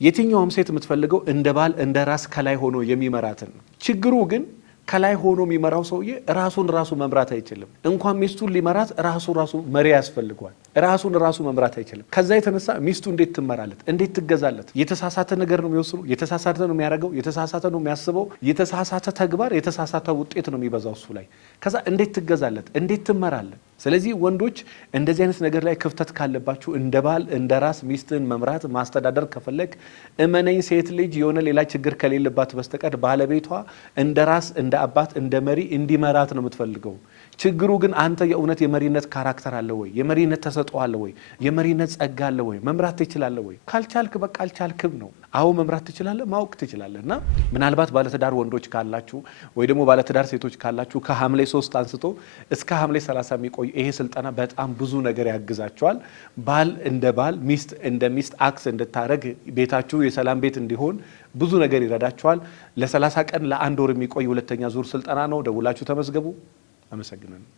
የትኛውም ሴት የምትፈልገው እንደ ባል እንደ ራስ ከላይ ሆኖ የሚመራትን ነው። ችግሩ ግን ከላይ ሆኖ የሚመራው ሰውዬ ራሱ መምራት አይችልም። እንኳን ሚስቱን ሊመራት ራሱ መሪ ያስፈልገዋል። ራሱ መምራት አይችልም። ከዛ የተነሳ ሚስቱ እንዴት ትመራለት? እንዴት ትገዛለት? የተሳሳተ ነገር ነው የሚወስኑ፣ የተሳሳተ ነው የሚያደርገው፣ የተሳሳተ ነው የሚያስበው፣ የተሳሳተ ተግባር፣ የተሳሳተ ውጤት ነው የሚበዛው እሱ ላይ። ከዛ እንዴት ትገዛለት? እንዴት ትመራለት? ስለዚህ ወንዶች እንደዚህ አይነት ነገር ላይ ክፍተት ካለባችሁ እንደ ባል እንደ ራስ ሚስትን መምራት ማስተዳደር ከፈለክ እመነኝ፣ ሴት ልጅ የሆነ ሌላ ችግር ከሌለባት በስተቀር ባለቤቷ እንደ ራስ እንደ አባት እንደ መሪ እንዲመራት ነው የምትፈልገው። ችግሩ ግን አንተ የእውነት የመሪነት ካራክተር አለ ወይ? የመሪነት ተሰጥኦ አለ ወይ? የመሪነት ጸጋ አለ ወይ? መምራት ትችላለህ ወይ? ካልቻልክ በቃ አልቻልክም ነው። አዎ መምራት ትችላለህ፣ ማወቅ ትችላለህ። እና ምናልባት ባለትዳር ወንዶች ካላችሁ ወይ ደግሞ ባለትዳር ሴቶች ካላችሁ ከሐምሌ 3 አንስቶ እስከ ሐምሌ 30 የሚቆይ ይሄ ስልጠና በጣም ብዙ ነገር ያግዛቸዋል። ባል እንደ ባል፣ ሚስት እንደ ሚስት አክስ እንድታረግ፣ ቤታችሁ የሰላም ቤት እንዲሆን ብዙ ነገር ይረዳቸዋል። ለ30 ቀን ለ1 ወር የሚቆይ ሁለተኛ ዙር ስልጠና ነው። ደውላችሁ ተመዝገቡ። አመሰግናለሁ።